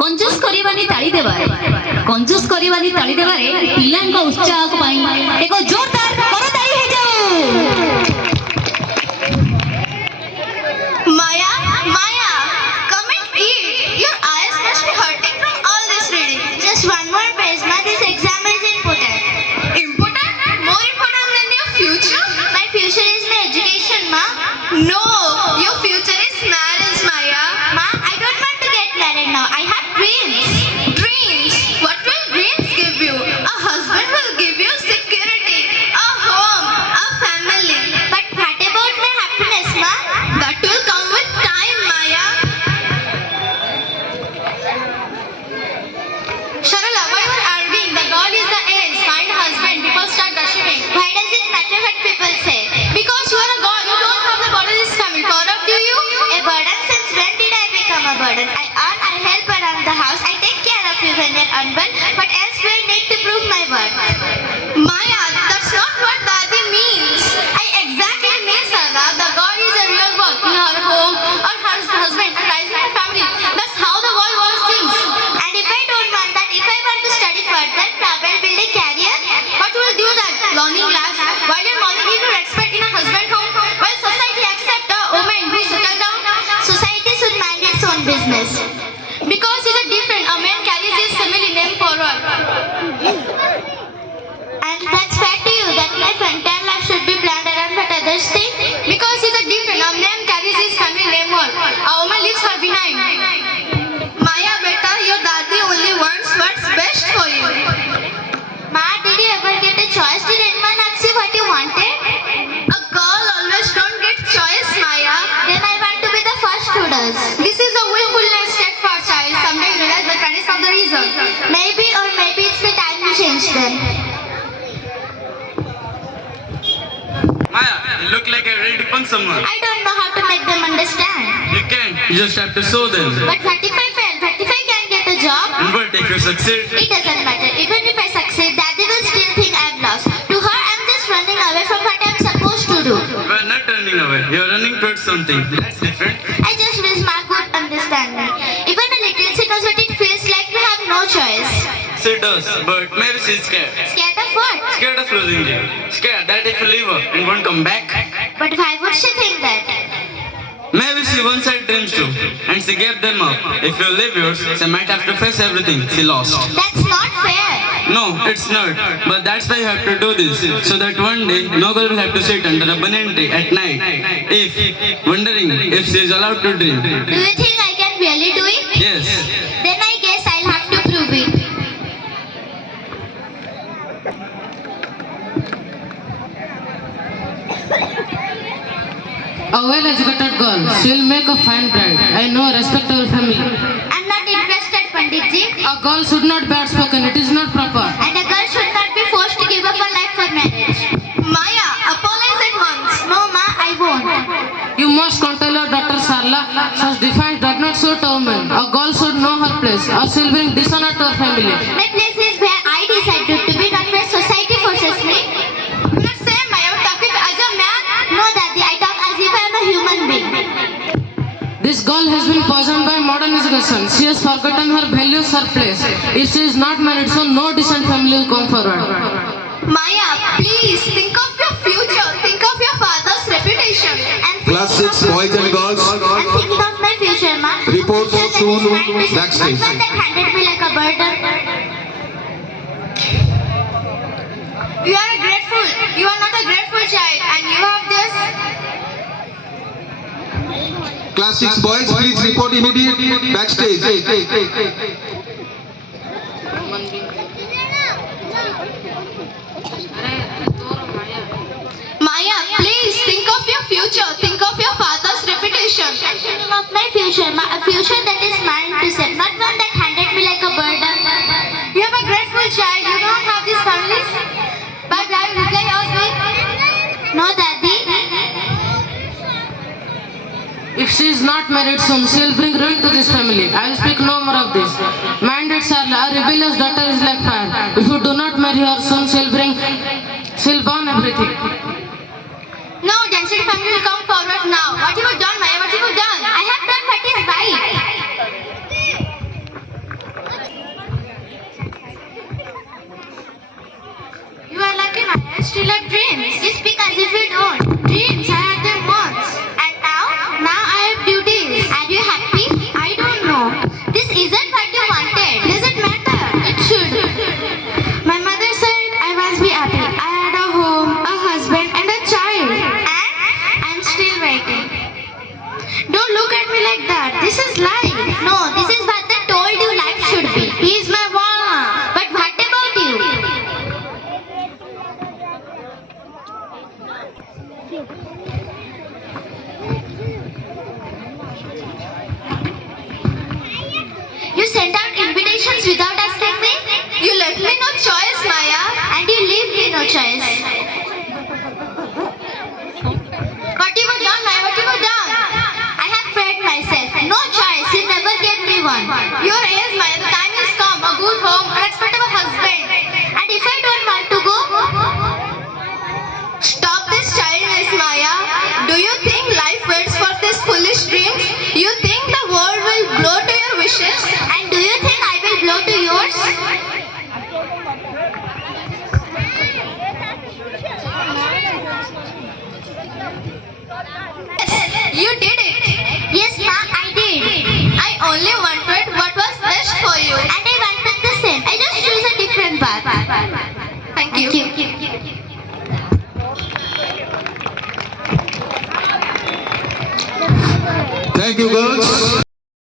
कंजूस करवानी ताली देबारे कंजूस करवानी ताली देबारे पिलांको उत्साह पई एक जोरदार करताली हे जाऊ। Maya, Maya, come and eat. Your eyes must be hurting from all this reading. Just one more page, ma. This exam is important. Important? More important than your future? My future is my education, ma. No, your future is marriage, Maya. Ma, I don't want to get married now. I have dreams. Dreams? What will dreams give you? A husband will give you security, a home, a family. But what about my happiness, ma? That will come with time, Maya. Sharala, why you are arguing? The goal is the age. Find a husband. People start rushing. Why does it matter what people say? Because you are a god. You don't have the body this family. Corrupt, do you? A burden? Since when did I become a burden? I earn, I help around the house. I take care of you when you're unwell. What else do I need to prove my worth? Maya, that's not what Dadi means. I exactly mean, Sarada. The God is a real work in her home or her husband and raising her family. That's how the world works things. And if I don't want that, if I want to study further, travel, build a career, what will do that? Learning labs. While you're learning, you to respect in a husband home. While society accepts a woman who settle down, society should mind its own business. Because it's a different. A man carries his family name forward. And that's fair to you that my entire life should be planned around what others think. Because it's a different. A man carries his family name forward. A woman leaves her behind. Maya, beta, your daddy only wants what's best for you. Ma, did you ever get a choice? Did anyone ask you what you wanted? A girl always don't get choice, Maya. Then I want to be the first who does. This is a willfulness check for a child. Someday you realize that is not the reason. Maybe or maybe it's the time to change them. Maya, you look like you're ready to punch someone. I don't know how to make them understand. You can't. You just have to show them. But what if I fail? What if I can't get a job? And what if you succeed? It doesn't matter. Even if I succeed, Daddy will still think I've lost. To her, I'm just running away from what I'm supposed to do. We're not running away. You're running towards something. That's different. I just wish Mark would understand me. Even a little, she knows what it feels like to have no choice. She does, but maybe she's scared. Scared of what? Scared of losing you. Scared that if you leave her and won't come back. But why would she think that? Maybe she once had dreams too, and she gave them up. If you leave yours, she might have to face everything she lost. That's not fair. No, it's not. But that's why you have to do this, so that one day no girl will have to sit under a banyan tree at night, wondering if she is allowed to dream. Do you think I can really do it? Yes. Then I guess I'll have to prove it. A well-educated girl, she will make a fine bride. I know a respectable family. I'm not interested, Panditji. A girl should not be outspoken, it is not proper. And a girl should not be forced to give up her life for marriage. Maya, apologize at once. No, Ma, I won't. You must control your daughter Sarla. Such defiance does not suit a woman. A girl should know her place, or she will bring dishonor to her family. My place is where I decided to be, not where society forces me. You're not saying Maya, you're talking as a man. No, Daddy, I talk as if I'm a human being. This girl has been poisoned by modern education. She has forgotten her values, her place. If she is not married, so no decent family will come forward. Maya, please think of your future. Think of your father's reputation. Class 6 boys and girls. I'm thinking of my future, Ma. Report Future that soon is mine to set, backstage. not one that handed me like a burden. You are a grateful. You are not a grateful child, and you have this. Class 6 boys, please report immediately backstage. Maya, please think of your future. Think of your father's reputation. I'm thinking of my future, Ma. A future that is mine to set, not one that handed me like a burden. You have a grateful child. You don't have these families. But I will reply yours with no, Daddy. If she is not married soon, she will bring ruin to this family. I will speak no more of this. Mind it, Sarla, a rebellious daughter is like fire. If you do not marry her soon, she will burn everything. No, Jansen family will come forward now. What have you done, Maya? What have you done? I have done what is right. without asking me? You left me no choice, Maya. And you leave me no choice. What you have done, Maya? What you have done? I have prayed myself. No choice. You never gave me one. Your age, Maya. The time has come. A good home, a respectable husband. And if I don't want to go, Stop this childishness, Maya. Do you think life waits for these foolish dreams? You think the world will blow to your wishes? and do you think I will blow to yours? You did it. Yes, ma, I did. I only wanted what was best for you. And I wanted the same. I just choose a different path. Thank you. Thank you, girls.